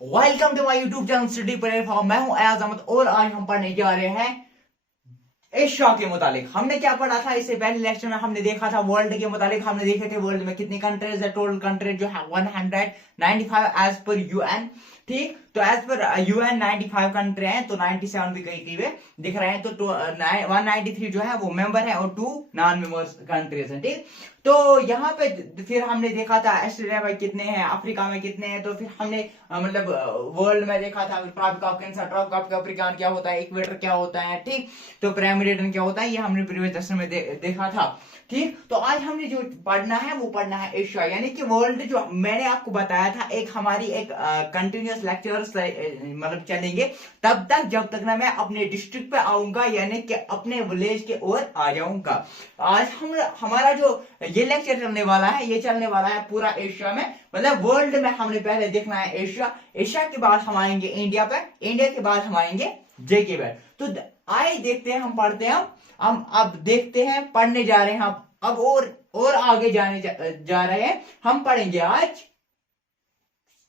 Welcome to my YouTube channel study platform. मैं हूं अयाज अहमद और आज हम पढ़ने जा रहे हैं एशिया के मुतालिक। हमने क्या पढ़ा था इससे पहले लेक्चर में? हमने देखा था वर्ल्ड के मुतालिक। हमने देखे थे वर्ल्ड में कितनी कंट्रीज है। टोटल कंट्रीज जो है 195 एज पर यूएन। ठीक, तो एज पर यूएन 95 कंट्री हैं, तो 97 भी कहीं कहीं दिख रहे हैं। तो 193 जो है वो मेंबर है और 2 नॉन मेंबर्स कंट्रीज हैं। ठीक, तो यहाँ पे फिर हमने देखा था ऑस्ट्रेलिया में कितने हैं, अफ्रीका में कितने हैं। तो फिर हमने मतलब वर्ल्ड में देखा था tropic of cancer, tropic of capricorn क्या होता है, इक्वेटर क्या होता है। ठीक, तो प्राइम क्या होता है, ये हमने प्रीवियस लेक्चर में देखा था। ठीक, तो आज हमने जो पढ़ना है वो पढ़ना है एशिया, यानी कि वर्ल्ड। जो मैंने आपको बताया था एक हमारी एक कंटिन्यूअस लेक्चर्स मतलब चलेंगे तब तक जब तक ना मैं अपने डिस्ट्रिक्ट पे आऊंगा, यानी कि अपने विलेज के ओर आ जाऊंगा। आज हम हमारा जो ये लेक्चर चलने वाला है, ये चलने वाला है पूरा एशिया में, मतलब वर्ल्ड में। हमने पहले देखना है एशिया, एशिया के बाद हम आएंगे इंडिया पे, इंडिया के बाद हम आएंगे जे के पे। तो आइए देखते हैं, हम पढ़ते हैं। हम अब देखते हैं, पढ़ने जा रहे हैं अब और आगे जा रहे हैं। हम पढ़ेंगे आज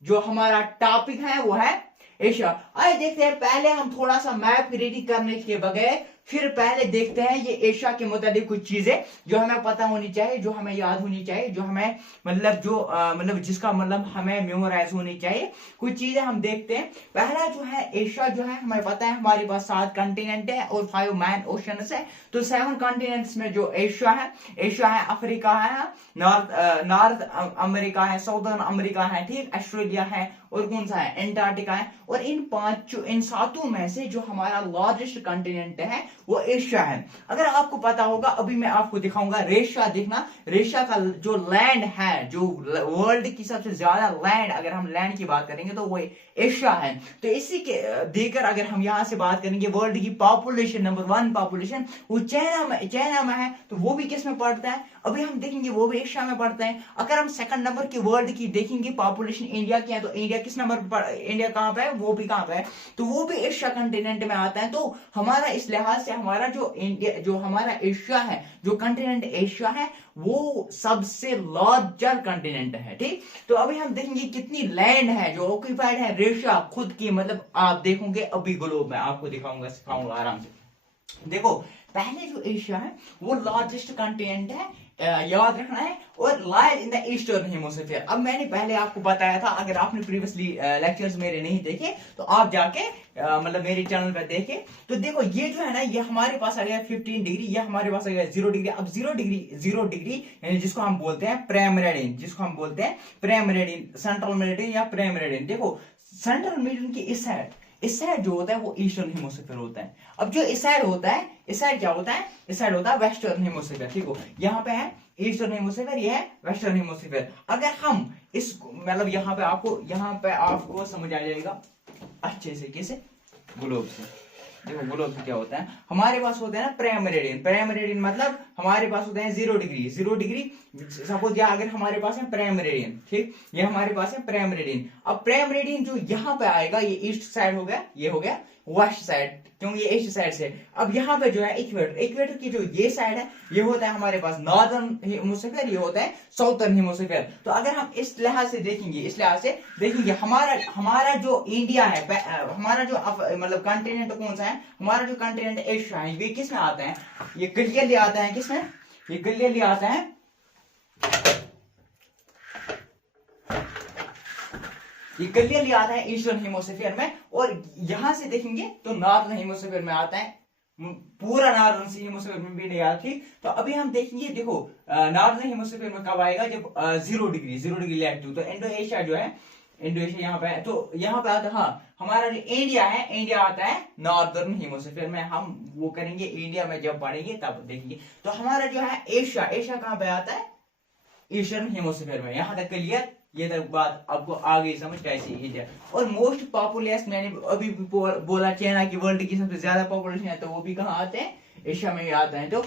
जो हमारा टॉपिक है वो है एशिया। आइए देखते हैं, पहले हम थोड़ा सा मैप रेडी करने के बगैर फिर पहले देखते हैं ये एशिया के मुताबिक कुछ चीजें जो हमें पता होनी चाहिए, जो हमें याद होनी चाहिए, जो हमें मतलब जो मतलब जिसका मतलब हमें मेमोराइज होनी चाहिए। कुछ चीजें हम देखते हैं। पहला जो है एशिया जो है, हमें पता है हमारे पास 7 कॉन्टिनेंट है और 5 मैन ओशंस है। तो 7 कॉन्टिनेंट्स में जो एशिया है अफ्रीका है, नॉर्थ अमेरिका है, साउदर्न अमेरिका है, ठीक, ऑस्ट्रेलिया है, और कौन सा है, एंटार्क्टिका है। और इन 7 में से जो हमारा लार्जेस्ट कॉन्टिनेंट है वो एशिया है। अगर आपको पता होगा, अभी मैं आपको दिखाऊंगा रेशिया। देखना, रेशिया का जो लैंड है, जो वर्ल्ड की सबसे ज्यादा लैंड, अगर हम लैंड की बात करेंगे तो वो एशिया है। तो इसी के देकर अगर हम यहां से बात करेंगे, वर्ल्ड की पॉपुलेशन, नंबर 1 पॉपुलेशन वो चाइना में है। तो वो भी किस में पड़ता है, अभी हम देखेंगे, वो भी एशिया में पड़ता है। अगर हम सेकंड नंबर की वर्ल्ड की देखेंगे पॉपुलेशन इंडिया की है, तो इंडिया किस नंबर पर, इंडिया कहां पे है, वो भी कहां पे है, तो वो भी एशिया कंटिनेंट में आता है। तो हमारा इस लिहाज से हमारा जो इंडिया, जो हमारा एशिया है, जो कंटिनेंट एशिया है, वो सबसे लार्जर कंटिनेंट है। ठीक, तो अभी हम देखेंगे कितनी लैंड है जो ऑक्यूपाइड है रेशिया खुद की। मतलब आप देखोगे अभी ग्लोब में आपको दिखाऊंगा, सिखाऊंगा आराम से। देखो, पहले जो एशिया है वो लार्जेस्ट कंटिनेंट है, याद रखना है, और lies in the eastern hemisphere. अब मैंने पहले आपको बताया था, अगर आपने प्रीवियसली लेक्चर्स मेरे नहीं देखे तो आप जाके मतलब मेरे चैनल पर देखे। तो देखो, ये जो है ना, ये हमारे पास आ गया 15 डिग्री, ये हमारे पास आ गया 0 डिग्री। अब 0 डिग्री यानी जिसको हम बोलते हैं प्राइम मेरिडियन, जिसको हम बोलते हैं प्राइम मेरिडियन, सेंट्रल मेरिडियन या प्राइम मेरिडियन। देखो, सेंट्रल मेरिडियन की इस साइड जो होता है वो ईस्टर्न हेमिस्फीयर होता है। अब जो इस साइड होता है, इस साइड क्या होता है, इस साइड होता है वेस्टर्न हेमिस्फीयर। ठीक हो, यहाँ पे है ईस्टर्न हेमिस्फीयर, ये है वेस्टर्न हेमिस्फीयर। अगर हम इस मतलब यहाँ पे आपको समझ आ जाएगा अच्छे से, कैसे, ग्लोब से। देखो, ग्लोब से क्या होता है, हमारे पास होता है ना प्राइम मेरिडियन मतलब हमारे पास होते हैं 0 डिग्री। सपोज या अगर हमारे पास है प्राइम मेरिडियन, ठीक, ये हमारे पास है प्राइम मेरिडियन। अब प्राइम मेरिडियन जो यहाँ पे आएगा, ये ईस्ट साइड हो गया, ये हो गया वेस्ट साइड, क्योंकि ये ईस्ट साइड से। अब यहाँ पे जो है इक्वेटर की जो ये साइड है, ये होता है हमारे पास नॉर्दर्न हेमिस्फीयर, ये होता है साउथर्न हेमिस्फीयर। तो अगर हम इस लिहाज से देखेंगे, हमारा जो इंडिया है, हमारा जो मतलब कंटिनेंट कौन सा है, हमारा जो कंटिनेंट एशिया है, ये किस में आता है, ये क्लियरली आता है किसमें, ये क्लियरली आता है ईस्टर्न हेमिस्फीयर में। और यहां से देखेंगे तो नॉर्दर्न हेमिस्फीयर में आता है, पूरा नॉर्दर्न हेमिस्फीयर में भी नहीं आता। ठीक, तो अभी हम देखेंगे, देखो नॉर्दर्न हेमिस्फीयर में कब आएगा, जब 0 डिग्री लैटिट्यूड। तो इंडो एशिया जो है, इंडो एशिया यहाँ पे है, तो यहाँ पे आता है, हाँ, हमारा जो इंडिया है, इंडिया आता है नॉर्दर्न हेमिस्फीयर में। हम वो करेंगे इंडिया में, जब पढ़ेंगे तब देखेंगे। तो हमारा जो है एशिया कहाँ पे आता है, ईस्टर्न हेमिस्फीयर में। यहाँ तक क्लियर, ये तक बात आपको आगे समझ कैसी है। और मोस्ट पॉपुलस, मैंने अभी भी बोला, चाइना की वर्ल्ड की सबसे ज्यादा पॉपुलेशन है, तो वो भी कहाँ आते हैं, एशिया में ही आते हैं। तो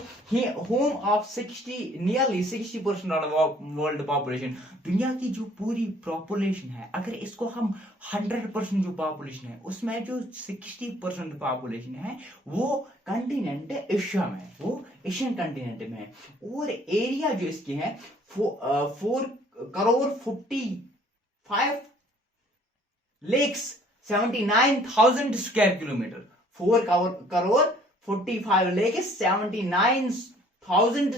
home of nearly 60% of world population, दुनिया की जो पूरी पॉपुलेशन है, अगर इसको हम 100% जो पॉपुलेशन है, उसमें जो 60% पॉपुलेशन है वो कंटिनेंट एशिया में है, वो एशियन कंटिनेंट में है। और एरिया जो इसकी है 4 crore 45 lakhs 79,000 square kilometre, 4 crore 45 lakhs 79,000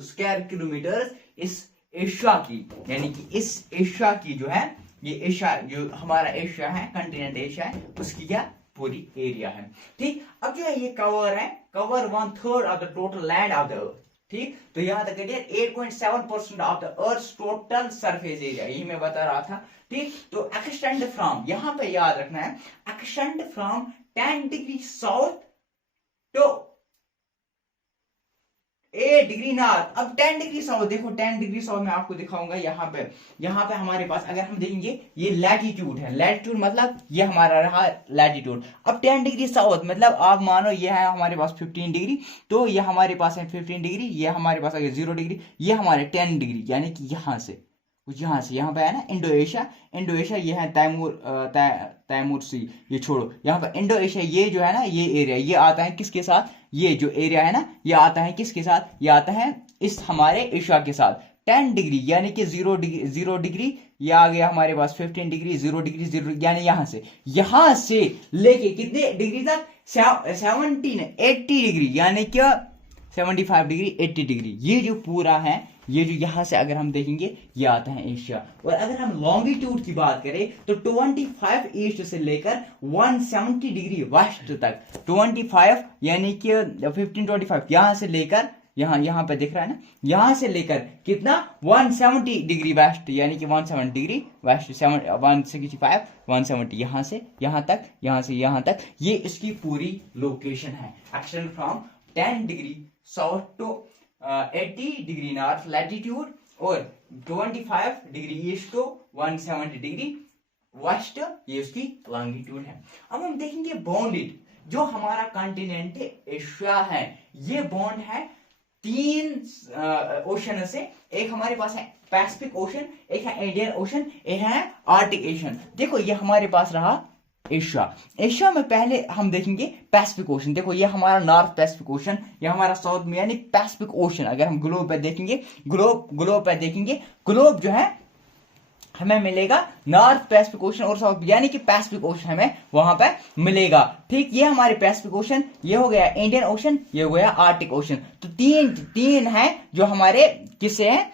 square kilometre इस एशिया की, यानी कि इस एशिया की जो है, ये एशिया जो हमारा एशिया है, कंटिनेंट एशिया है, उसकी क्या पूरी एरिया है। ठीक, अब जो है ये कवर है, cover 1/3 of the total land of the earth. ठीक, तो यहां तक 8.7% of the earth total surface area, यही मैं बता रहा था। ठीक, तो एक्सटेंड फ्रॉम, यहां पे याद रखना है, extend from 10 degree south to 8 degree north. अब 10 डिग्री साउथ देखो, 10 डिग्री साउथ मैं आपको दिखाऊंगा। यहाँ पे हमारे पास अगर हम देखेंगे ये लैटिट्यूड है, लैटिट्यूड मतलब ये हमारा रहा लैटिट्यूड। अब 10 डिग्री साउथ मतलब आप मानो ये है हमारे पास 15 डिग्री, तो ये हमारे पास है 15 डिग्री, ये हमारे पास अगर 0 डिग्री, ये हमारे 10 डिग्री, यानी कि यहाँ से यहाँ पे है ना इंडो एशिया, इंडो एशिया ये है तैमूर सी, ये छोड़ो, यहाँ पे इंडो एशिया, ये जो है ना ये एरिया, ये आता है किसके साथ, ये जो एरिया है ना ये आता है किसके साथ, ये आता है इस हमारे एशिया के साथ। 10 डिग्री यानी कि 0 डिग्री, ये आ गया हमारे पास 15 डिग्री, 0 डिग्री 0, यानी यहां से लेके कितने डिग्री तक, 80 डिग्री, यानी क्या 75 डिग्री 80 डिग्री, ये जो पूरा है, ये जो यहां से अगर हम देखेंगे ये आता है एशिया। और अगर हम लॉन्गिट्यूड की बात करें तो 25 ईस्ट से लेकर 170 डिग्री वेस्ट तक, 25 यानी कि 1525 यहां से लेकर यहाँ पे दिख रहा है ना, यहां से लेकर कितना 170 डिग्री वेस्ट, यानी कि 170 डिग्री वेस्ट, 165 170, यहां से यहां तक, यहां से यहां तक, ये इसकी पूरी लोकेशन है। Action from 10 degree south to 80 degree north latitude और 25 degree east to 170 degree west, ये उसकी लॉन्गिट्यूड है। अब हम देखेंगे बॉन्डेड, जो हमारा कॉन्टिनेंट एशिया है, ये बॉन्ड है 3 ओशन से। एक हमारे पास है पैसिफिक ओशन, एक है इंडियन ओशन, एक है आर्टिक ओशन। देखो ये हमारे पास रहा एशिया, एशिया में पहले हम देखेंगे पैसिफिक ओशन। देखो ये हमारा नॉर्थ पैसिफिक ओशन, ये हमारा साउथ में यानी पैसिफिक ओशन। अगर हम ग्लोब पे देखेंगे, ग्लोब पे देखेंगे, ग्लोब जो है हमें मिलेगा नॉर्थ पैसिफिक ओशन और साउथ, यानी कि पैसिफिक ओशन हमें वहां पे मिलेगा। ठीक, ये हमारे पैसिफिक ओशन, ये हो गया इंडियन ओशन, ये हो गया आर्टिक ओशन। तो तीन है जो हमारे किससे हैं,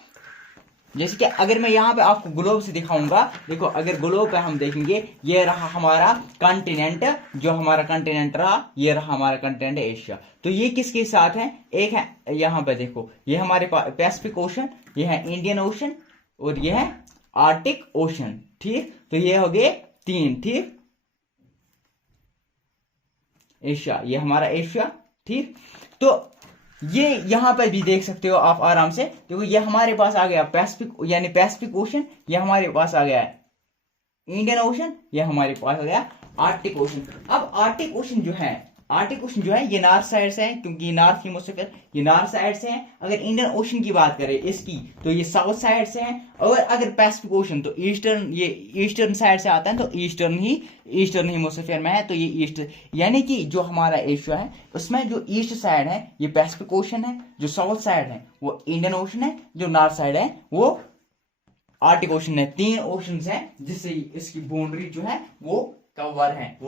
जैसे कि अगर मैं यहाँ पे आपको ग्लोब से दिखाऊंगा, देखो अगर ग्लोब पे हम देखेंगे, ये रहा हमारा कॉन्टिनेंट, जो हमारा कॉन्टिनेंट रहा, ये रहा हमारा कॉन्टिनेंट एशिया। तो ये किसके साथ है, एक है यहाँ पे देखो, ये हमारे पास पैसिफिक ओशन, ये है इंडियन ओशन और ये है आर्टिक ओशन। ठीक, तो ये हो गए 3। ठीक, एशिया, ये हमारा एशिया। ठीक, तो ये यहां पर भी देख सकते हो आप आराम से, देखो ये हमारे पास आ गया पैसिफिक, यानी पैसिफिक ओशन, ये हमारे पास आ गया इंडियन ओशन, ये हमारे पास आ गया आर्टिक ओशन। अब आर्टिक ओशन जो है, ये नॉर्थ साइड से है, क्योंकि ये नॉर्थ हेमिस्फीयर, ये नॉर्थ साइड से है। अगर इंडियन ओशन की बात करें इसकी, तो ये साउथ साइड से है। और अगर पैसिफिक ओशन तो ईस्टर्न, ये ईस्टर्न साइड से आता है, तो ईस्टर्न हेमिस्फीयर में है, तो ये ईस्ट, यानी कि जो हमारा एशिया है उसमें जो ईस्ट साइड है ये पैसिफिक ओशन है, जो साउथ साइड है वो इंडियन ओशन है, जो नॉर्थ साइड है वो आर्टिक ओशन है। 3 ओशन है जिससे इसकी बाउंड्री जो है वो कवर है,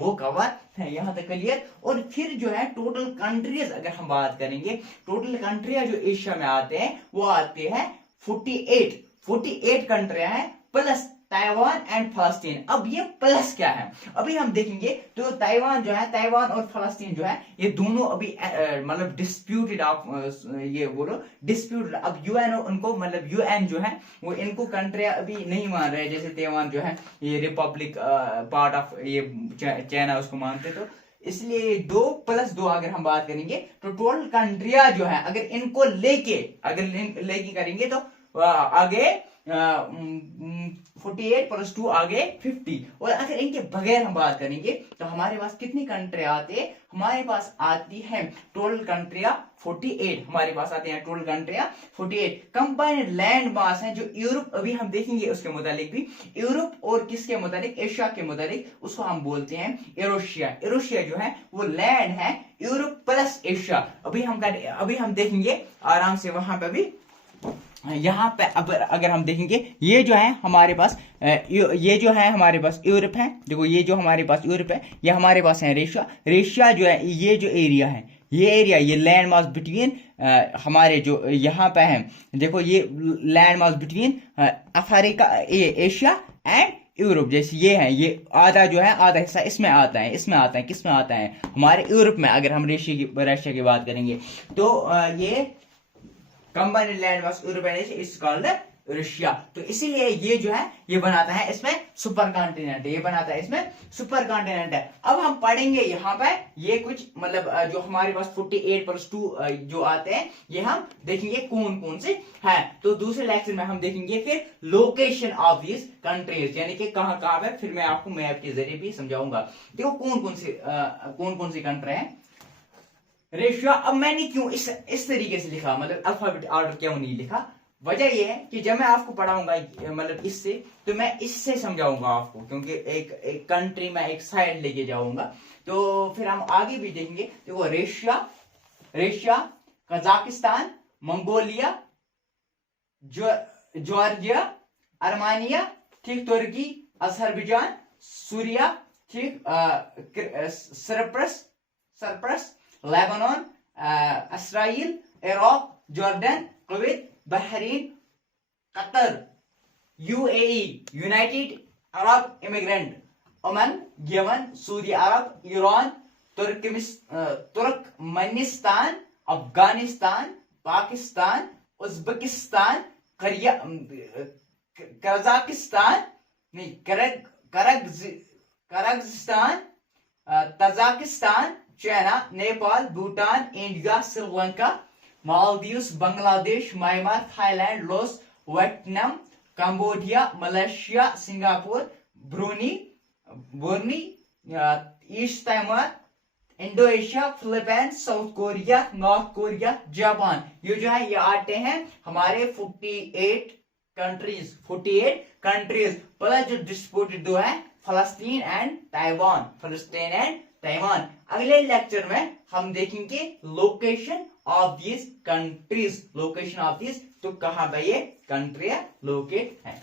यहां तक क्लियर। और फिर जो है टोटल कंट्रीज अगर हम बात करेंगे, टोटल कंट्रियां जो एशिया में आते हैं वो आते हैं 48 कंट्रियां हैं, प्लस ताइवान एंड फलस्तीन। अब ये प्लस क्या है अभी हम देखेंगे, तो ताइवान और फलस्तीन जो है ये दोनों अभी मतलब डिस्प्यूटेड, आप ये बोलो डिस्प्यूटेड। अब यूएन उनको, मतलब यूएन जो है वो इनको कंट्रियां अभी नहीं मान रहे, जैसे ताइवान जो है ये रिपब्लिक पार्ट ऑफ ये चाइना उसको मानते, तो इसलिए 2+2 अगर हम बात करेंगे तो टोटल कंट्रियां जो है अगर इनको लेके करेंगे तो आगे 48 + 2 आगे 50। और अगर इनके बगैर हम बात करेंगे तो हमारे पास कितनी कंट्री आती है, हमारे पास आती है टोटल कंट्रियां 48, हमारे पास आते हैं टोटल कंट्रियां 48। कंबाइंड लैंड मास है जो यूरोप, अभी हम देखेंगे उसके मुतालिक भी, यूरोप और किसके मुतालिक, एशिया के मुतालिक, उसको हम बोलते हैं यूरोशिया। यूरोशिया जो है वो लैंड है यूरोप प्लस एशिया। अभी हम देखेंगे आराम से वहां पर भी यहाँ पे अब अगर हम देखेंगे ये जो है हमारे पास ये जो है हमारे पास यूरोप है। देखो ये जो हमारे पास यूरोप है, ये हमारे पास है रशिया। रशिया जो है ये जो एरिया है, ये एरिया, ये लैंड मास बिटवीन हमारे जो यहाँ पे है, देखो ये land mass between Africa, Asia and Europe. जैसे ये है, ये आधा जो है, आधा हिस्सा इसमें आता है, इसमें आता है, किस में आता है, हमारे यूरोप में। अगर हम रशिया की बात करेंगे तो ये combined land mass European is called Russia. तो इसीलिए ये जो है ये बनाता है इसमें सुपर कॉन्टिनेंट, ये बनाता है इसमें सुपर कॉन्टिनेंट है। अब हम पढ़ेंगे यहाँ पे ये कुछ मतलब जो हमारे पास 48+2 जो आते हैं, ये हम देखेंगे कौन कौन से हैं। तो दूसरे लेक्चर में हम देखेंगे फिर लोकेशन ऑफ दिस कंट्रीज, यानी कि कहाँ कहाँ पे, फिर मैं आपको मैप के जरिए भी समझाऊंगा। देखो कौन कौन सी कंट्री है रशिया। अब मैंने क्यों इस तरीके से लिखा, मतलब अल्फाबेट ऑर्डर क्यों नहीं लिखा, वजह यह है कि जब मैं आपको पढ़ाऊंगा मतलब इससे, तो मैं इससे समझाऊंगा आपको, क्योंकि एक कंट्री में एक साइड लेके जाऊंगा। तो फिर हम आगे भी देखेंगे। देखो Russia, Kazakhstan, Mongolia, Georgia, Armenia, ठीक, तुर्की, अजरबैजान, सूरिया, ठीक, Cyprus, Lebanon, Israel, Iraq, Jordan, Kuwait, Bahrain, Qatar, UAE, United Arab इमिग्रेंट, Oman, Yemen, Saudi Arabia, Iran, Turkmenistan, Afghanistan, Pakistan, Uzbekistan, Kazakhstan, नहीं, Kyrgyzstan, Tajikistan, China, Nepal, Bhutan, India, Sri Lanka, Maldives, Bangladesh, Myanmar, Thailand, Laos, Vietnam, Cambodia, Malaysia, Singapore, Brunei, East Timor, Indonesia, Philippines, South Korea, North Korea, Japan. ये जो है ये आते हैं हमारे 48 countries plus जो disputed दो है फलस्तीन एंड ताइवान। अगले लेक्चर में हम देखेंगे लोकेशन ऑफ दिस कंट्रीज, तो कहां पे ये कंट्री लोकेट है।